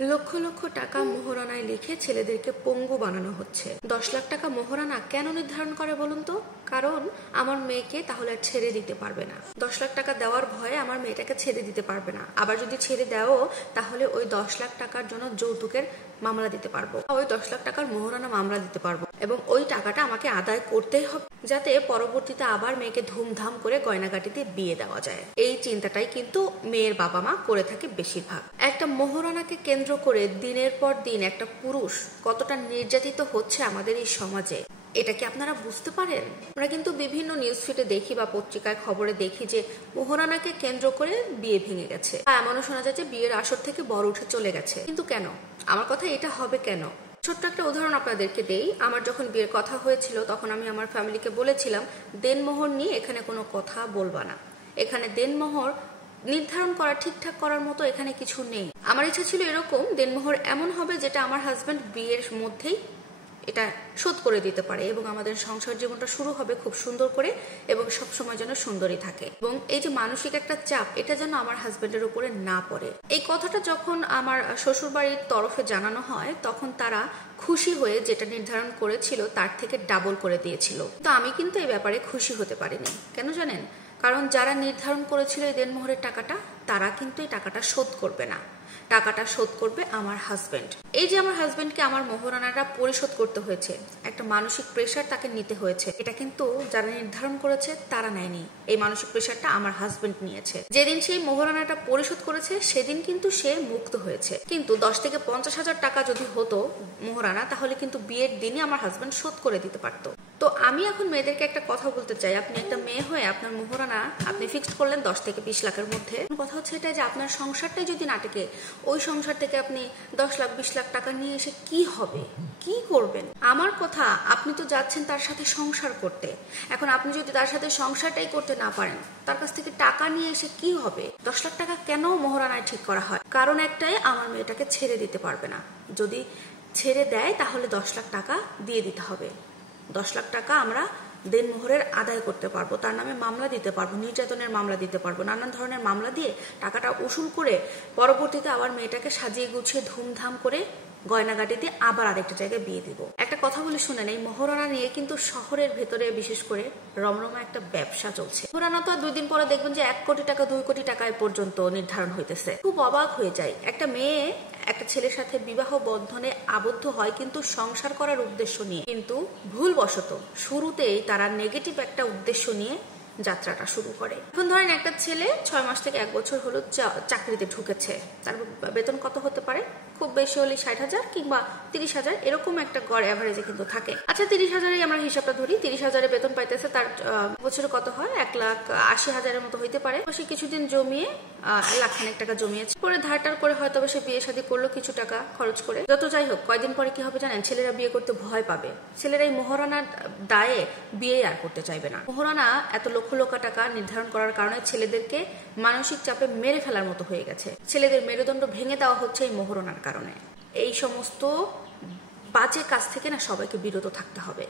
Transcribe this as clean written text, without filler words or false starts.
লক্ষ লক্ষ টাকা মোহরানায় লিখে ছেলেদেরকে পঙ্গু বানানো হচ্ছে। 10 লাখ টাকা মোহরানা কেন নির্ধারণ করে বলুন তো? কারণ আমার মেয়েকে তাহলে আর ছেড়ে দিতে পারবে না। 10 লাখ টাকা দেওয়ার ভয়ে আমার মেয়েটাকে ছেড়ে দিতে পারবে না। আবার যদি ছেড়ে দেও তাহলে ওই 10 লাখ টাকার জন্য যৌতুকের মামলা দিতে পারবো, ওই 10 লাখ টাকার মোহরানা মামলা দিতে পারবো, এবং ওই টাকাটা আমাকে আদায় করতেই হবে, যাতে পরবর্তীতে আবার মেয়েকে ধুমধাম করে গয়নাগাটিতে বিয়ে দেওয়া যায়। এই চিন্তাটাই কিন্তু মেয়ের বাবা মা করে থাকে বেশিরভাগ। একটা মোহরানাকে কেন্দ্র করে দিনের পর দিন একটা পুরুষ কতটা নির্যাতিত হচ্ছে আমাদের এই সমাজে, এটা কি আপনারা বুঝতে পারেন? আমরা কিন্তু বিভিন্ন নিউজ ফিডে দেখি বা পত্রিকায় খবরে দেখি যে মোহরানাকে কেন্দ্র করে বিয়ে ভেঙে গেছে, এমনও শোনা যায় যে বিয়ের আসর থেকে বর উঠে চলে গেছে। কিন্তু কেন? আমার কথা, এটা হবে কেন? ছোট্ট একটা উদাহরণ আপনাদেরকে দেই। আমার যখন বিয়ের কথা হয়েছিল তখন আমি আমার ফ্যামিলিকে বলেছিলাম, দেনমোহর নিয়ে এখানে কোনো কথা বলবা না, এখানে দেনমোহর নির্ধারণ করা ঠিকঠাক করার মতো এখানে কিছু নেই। আমার ইচ্ছা ছিল এরকম, দেনমোহর এমন হবে যেটা আমার হাজবেন্ড বিয়ের মধ্যেই এটা শোধ করে দিতে পারে, এবং আমাদের সংসার জীবনটা শুরু হবে খুব সুন্দর করে এবং সবসময় যেন সুন্দরই থাকে, এবং এই যে মানসিক একটা চাপ, এটা যেন আমার হাজবেন্ডের উপরে না পড়ে। এই কথাটা যখন আমার শ্বশুরবাড়ির তরফে জানানো হয় তখন তারা খুশি হয়ে যেটা নির্ধারণ করেছিল তার থেকে ডাবল করে দিয়েছিল। তো আমি কিন্তু এই ব্যাপারে খুশি হতে পারিনি। কেন জানেন? কারণ যারা নির্ধারণ করেছিল এই দেনমোহরের টাকাটা, তারা কিন্তু এই টাকাটা শোধ করবে না, টাকাটা শোধ করবে আমার হাজবেন্ড। এই যে আমার হাজবেন্ডকে আমার মোহরানাটা পরিশোধ করতে হয়েছে, একটা মানসিক প্রেশার তাকে নিতে হয়েছে, এটা কিন্তু যারা নির্ধারণ করেছে তারা নেয়নি, এই মানসিক প্রেশারটা আমার হাজবেন্ড নিয়েছে। যেদিন সেই মোহরানাটা পরিশোধ করেছে সেদিন কিন্তু সে মুক্ত হয়েছে। কিন্তু 10 থেকে 50,000 টাকা যদি হতো মোহরানা, তাহলে কিন্তু বিয়ের দিনই আমার হাজবেন্ড শোধ করে দিতে পারতো। তো আমি এখন মেয়েদেরকে একটা কথা বলতে চাই, আপনি একটা মেয়ে হয়ে আপনার মোহরানা আপনি ফিক্সড করলেন 10 থেকে 20 লাখের মধ্যে। কথা হচ্ছে এটা যে আপনার সংসারটাই যদি না টেকে, ওই সংসার থেকে আপনি 10 লাখ 20 লাখ টাকা নিয়ে এসে কি হবে, কি করবেন? আমার কথা, আপনি তো যাচ্ছেন তার সাথে সংসার করতে। এখন আপনি যদি তার সাথে সংসারটাই করতে না পারেন, তার কাছ থেকে টাকা নিয়ে এসে কি হবে? 10 লাখ টাকা কেন মোহরানায় ঠিক করা হয়? কারণ একটাই, আমার মেয়েটাকে ছেড়ে দিতে পারবে না। যদি ছেড়ে দেয় তাহলে 10 লাখ টাকা দিয়ে দিতে হবে। 10 লাখ টাকা আমরা দেনমোহরের আদায় করতে পারবো, তার নামে মামলা দিতে পারবো, নির্যাতনের মামলা দিতে পারবো, নানান ধরনের মামলা দিয়ে টাকাটা উসুল করে পরবর্তীতে আবার মেয়েটাকে সাজিয়ে গুছিয়ে ধুমধাম করে গয়নাগাটিতে আবার আরেকটা জায়গায় বিয়ে দিব। একটা কথা বলে শুনেন, এই মোহরানা নিয়ে কিন্তু শহরের ভেতরে বিশেষ করে রমরমা একটা ব্যবসা চলছে। মোহরানা তো 2 দিন পরে দেখবেন যে 1 কোটি টাকা 2 কোটি টাকায় পর্যন্ত নির্ধারণ হইতেছে। খুব অবাক হয়ে যায়। একটা মেয়ে একটা ছেলের সাথে বিবাহ বন্ধনে আবদ্ধ হয় কিন্তু সংসার করার উদ্দেশ্য নিয়ে, কিন্তু ভুলবশত শুরুতেই তারা নেগেটিভ একটা উদ্দেশ্য নিয়ে যাত্রাটা শুরু করে। এখন ধরেন একটা ছেলে 6 মাস থেকে 1 বছর হলো চাকরিতে ঢুকেছে, তার বেতন কত হতে পারে? খুব বেশি হলে 60,000 কিংবা 30,000, এরকম একটা গড় অ্যাভারেজে কিন্তু থাকে। আচ্ছা 30,000-এই আমরা হিসাবটা ধরি, 30,000-এ বেতন পাইতেছে, তার বছরে কত হয়? 1,80,000-এর মতো হইতে পারে। সে কিছুদিন জমিয়ে 1 লাখ খানেক টাকা জমিয়েছে, পরে ধারটার করে হয়তো সে বিয়ে শাদী করলো কিছু টাকা খরচ করে। যত যাই হোক, কয়দিন পরে কি হবে জানেন? ছেলেরা বিয়ে করতে ভয় পাবে। ছেলেরা এই মোহরানার দায়ে বিয়ে আর করতে চাইবে না। মোহরানা এত লক্ষ লক্ষ টাকা নির্ধারণ করার কারণে ছেলেদেরকে মানসিক চাপে মেরে ফেলার মতো হয়ে গেছে। ছেলেদের মেরুদণ্ড ভেঙে দেওয়া হচ্ছে এই মোহরানার কারণে। এই সমস্ত বাজে কাজ থেকে না সবাইকে বিরত থাকতে হবে।